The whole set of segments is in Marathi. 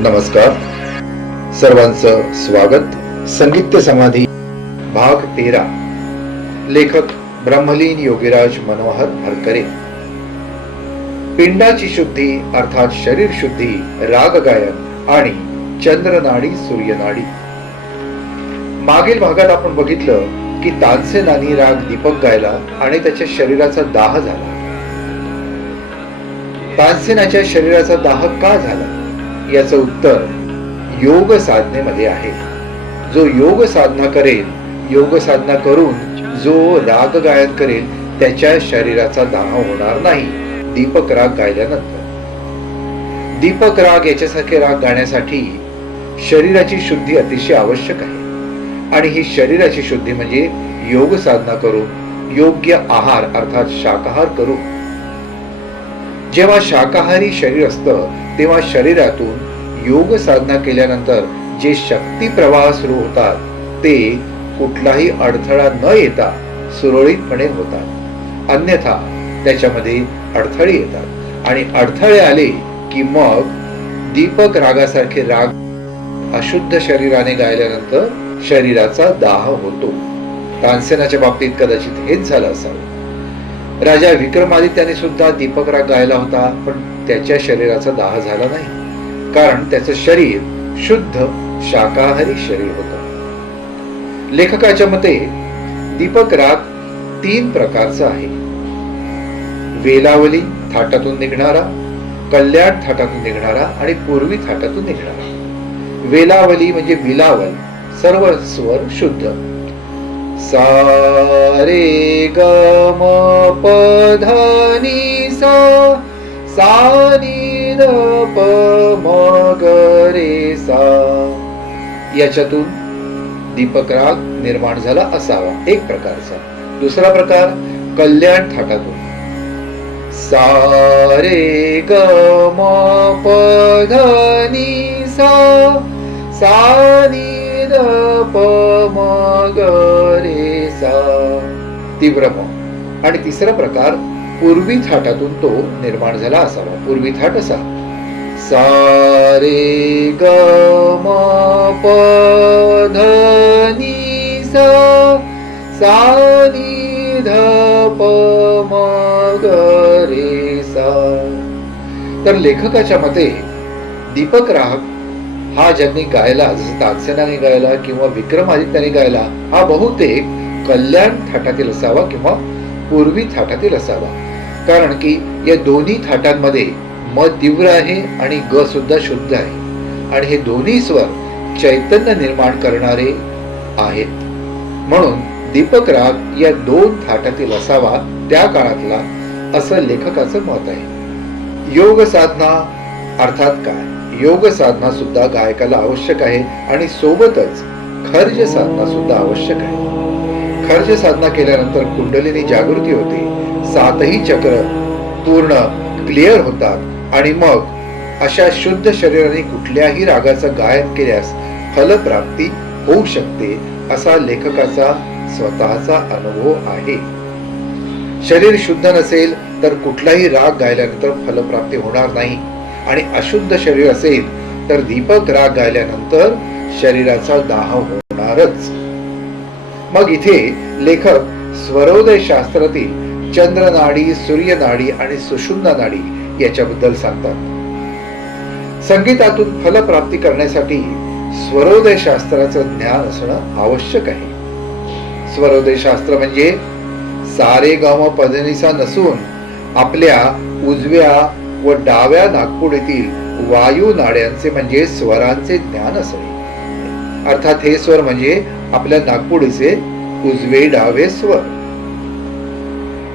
नमस्कार, सर्वांचं स्वागत. संगीत समाधी भाग 13. लेखक ब्रह्मलीन योगीराज मनोहर हरकरे. पिंडाची शुद्धी अर्थात शरीर शुद्धी, राग गायन आणि चंद्रनाडी सूर्यनाडी. मागील भागात आपण बघितलं की तानसेनानी राग दीपक गायला आणि त्याच्या शरीराचा दाह झाला. तानसेनाच्या शरीराचा दाह का झाला याचं उत्तर योग साधनेमध्ये आहे. जो योग साधना करेल, योग साधना करून जो राग गायन करेल त्याच्या शरीराचा दाह होणार नाही दीपक राग गायल्यानंतर. दीपक राग याच्यासारखे राग गाण्यासाठी शरीराची शुद्धी अतिशय आवश्यक आहे आणि ही शरीराची शुद्धी म्हणजे योग साधना करून, योग्य आहार अर्थात शाकाहार करून. जेव्हा शाकाहारी शरीर असतं तेव्हा शरीरातून योग साधना केल्यानंतर जे शक्ती प्रवाह सुरू होतात ते कुठलाही अडथळा न येता सुरळीतपणे होतात. अन्यथा त्याच्यामध्ये अडथळे येतात आणि अडथळे आले की मग दीपक रागासारखे राग अशुद्ध शरीराने गायल्यानंतर शरीराचा दाह होतो. तानसेनाच्या बाबतीत कदाचित हेच झालं असावं. राजा विक्रमादित्याने सुद्धा दीपक राग गायला होता, पण त्याच्या शरीराचा दाह झाला नाही, कारण त्याचं शरीर शुद्ध शाकाहारी शरीर होतं. लेखकाच्या मते दीपक राग 3 प्रकारचा आहे. वेलावली थाटातून निघणारा, कल्याण थाटातून निघणारा आणि पूर्वी थाटातून निघणारा. वेलावली म्हणजे विलावल, सर्व स्वर शुद्ध. सा रे ग म प ध नि सा, सा नि ध प म ग रे सा. याच्यातून दीपक राग निर्माण झाला असावा एक प्रकारचा. दुसरा प्रकार कल्याण थाटातून. सा रे ग म प ध नि सा, सा नि ध प म ग रे सा, तीव्र म. आणि तिसरा प्रकार पूर्वी थाटातून तो निर्माण झाला असावा. पूर्वी थाट असा सा रे ग म प ध नि सा, सा नि ध प म ग रे सा. तर लेखकाच्या मते दीपक राग हा ज्यांनी गायला, जसं तानसेनाने गायला किंवा विक्रमादित्याने गायला, हा बहुतेक कल्याण थाटातील असावा किंवा पूर्वी थाटातील असावा. कारण की या दोन्ही थाटांमध्ये म तीव्र आहे आणि ग सुद्धा शुद्ध आहे आणि हे दोन्ही स्वर चैतन्य निर्माण करणारे आहेत. म्हणून दीपक राग या 2 थाटातील असावा त्या काळातला, असं लेखकाचं मत आहे. योग साधना अर्थात काय? योग साधना सुद्धा गायकाला आवश्यक आहे आणि सोबतच खर्ज साधना सुद्धा आवश्यक आहे. खर्ज साधना केल्यानंतर कुंडलिनी जागृती होते, 7ही चक्र पूर्ण क्लिअर होतात आणि मग अशा शुद्ध शरीराने कुठल्याही रागाचं गायन केल्यास फलप्राप्ती होऊ शकते, असा लेखकाचा स्वतःचा अनुभव आहे. शरीर शुद्ध नसेल तर कुठलाही राग गायल्यानंतर फलप्राप्ती होणार नाही आणि अशुद्ध शरीर असेल तर दीपक राग गायल्यानंतर शरीराचा दाह होणारच. मग इथे लेखक स्वरोदय शास्त्रातील चंद्रनाडी, सूर्यनाडी आणि सुषुम्ना नाडी याच्याबद्दल सांगतात. संगीतातून फलप्राप्ती करण्यासाठी स्वरोदय शास्त्राचं ज्ञान असणं आवश्यक आहे. स्वरोदय शास्त्र म्हणजे सारे गाम पधनिसा नसून आपल्या उजव्या व डाव्या नाकपुडीतील वायू नाड्यांचे म्हणजे स्वरांचे ज्ञान असणे. अर्थात हे स्वर म्हणजे आपल्या नाकपुडीचे उजवे डावे स्वर.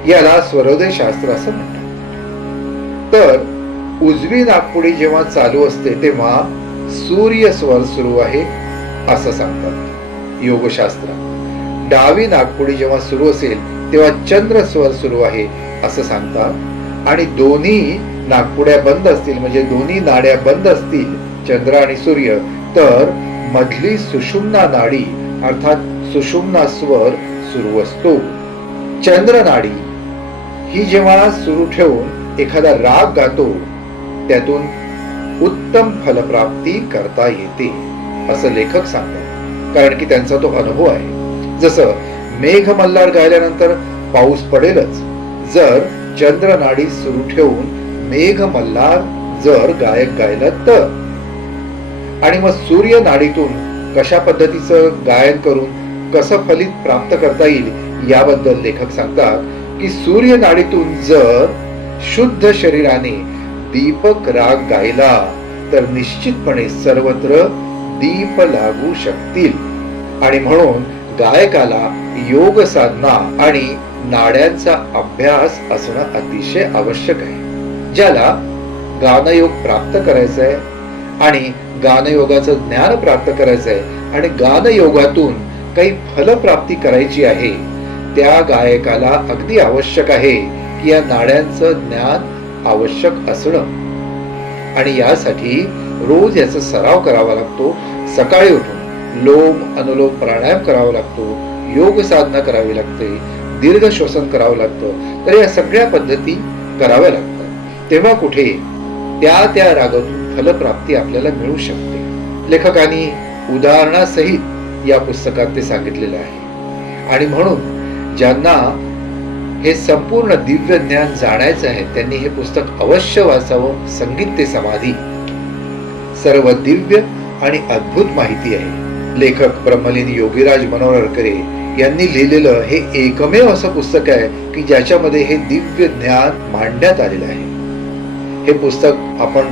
याला स्वरोदय शास्त्र असं म्हणतात. तर उजवी नाकपुडी जेव्हा चालू असते तेव्हा सूर्य स्वर सुरू आहे असं सांगतात योगशास्त्र. डावी नाकपुडी जेव्हा सुरू असेल तेव्हा चंद्र स्वर सुरू आहे असं सांगतात. आणि दोन्ही नाकपुड्या बंद असतील म्हणजे दोन्ही नाड्या बंद असतील, चंद्र आणि सूर्य, तर मधली सुषुम्ना नाडी अर्थात सुषुम्ना स्वर सुरू असतो. चंद्र नाडी ही जेव्हा सुरू ठेवून एखादा राग गातो त्यातून उत्तम फलप्राप्ती करता येते असं लेखक सांगतात. कारण की त्यांचा तो अनुभव आहे. जसं मेघ मल्हार गायल्यानंतर पाऊस पडेलच जर चंद्रनाडी सुरू ठेवून मेघ मल्हार जर गायक गायलं तर. आणि मग सूर्य नाडीतून कशा पद्धतीचं गायन करून कसं फलित प्राप्त करता येईल याबद्दल लेखक सांगतात की सूर्य नाडीतून जर शुद्ध शरीराने दीपक राग गायला तर निश्चितपणे सर्वत्र दीप लागू शकतील. आणि म्हणून गायकाला योग साधना आणि नाड्यांचा अभ्यास असणं अतिशय आवश्यक आहे. ज्याला गानयोग प्राप्त करायचं आहे आणि गानयोगाचं ज्ञान प्राप्त करायचं आहे आणि गानयोगातून काही फलप्राप्ती करायची आहे त्या गायकाला अगदी आवश्यक आहे की या नाड्यांचं ज्ञान आवश्यक असणं. आणि यासाठी रोज याचा सराव करावा लागतो. सकाळी उठून लोम अनुलोम प्राणायाम करावा लागतो, योग साधना करावी लागते, दीर्घ श्वसन करावं लागतं. तर या सगळ्या पद्धती कराव्या लागतात. तेव्हा कुठे त्या त्या रागातून फलप्राप्ती आपल्याला मिळू शकते. लेखकांनी उदाहरणासहित या पुस्तकात ते सांगितलेलं आहे. आणि म्हणून ज्यांना हे संपूर्ण दिव्य ज्ञान जाणायचं आहे त्यांनी हे पुस्तक अवश्य वाचावं. संगीत ते समाधी सर्व दिव्य आणि अद्भुत माहिती आहे. लेखक ब्रह्मलीन योगीराज मनोहरकरे यांनी लिहिलेलं हे एकमेव असं पुस्तक आहे की ज्याच्यामध्ये हे दिव्य ज्ञान मांडण्यात आलेलं आहे. हे पुस्तक आपण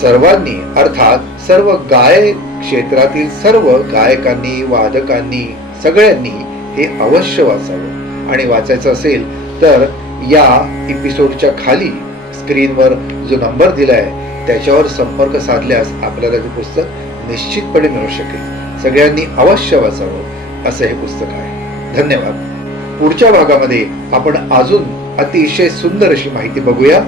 सर्वांनी अर्थात सर्व गायक क्षेत्रातील सर्व गायकांनी वादकांनी सगळ्यांनी हे अवश्य वाचावं. आणि वाचायचं असेल तर या एपिसोडच्या खाली स्क्रीनवर जो नंबर दिलाय त्याच्यावर संपर्क साधल्यास आपल्याला ते पुस्तक निश्चितपणे मिळू शकेल. सगळ्यांनी अवश्य वाचावं असं हे पुस्तक आहे. धन्यवाद. पुढच्या भागामध्ये आपण अजून अतिशय सुंदर अशी माहिती बघूया.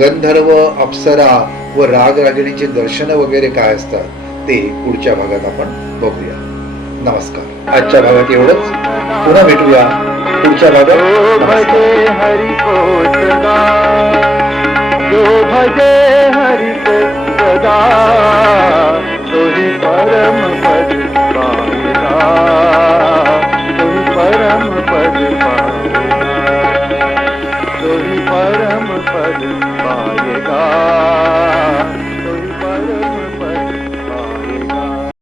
गंधर्व, अप्सरा व रागरागिणीचे दर्शन वगैरे काय असतात ते पुढच्या भागात आपण बघूया. नमस्कार. आजच्या भागात एवढंच. पुन्हा भेटूया पुढच्या भागात. हरि को सदा, जो भजे हरि को सदा, तोहि परम पद पावेगा, तोहि परम पद पावेगा, तोहि परम पद पावेगा.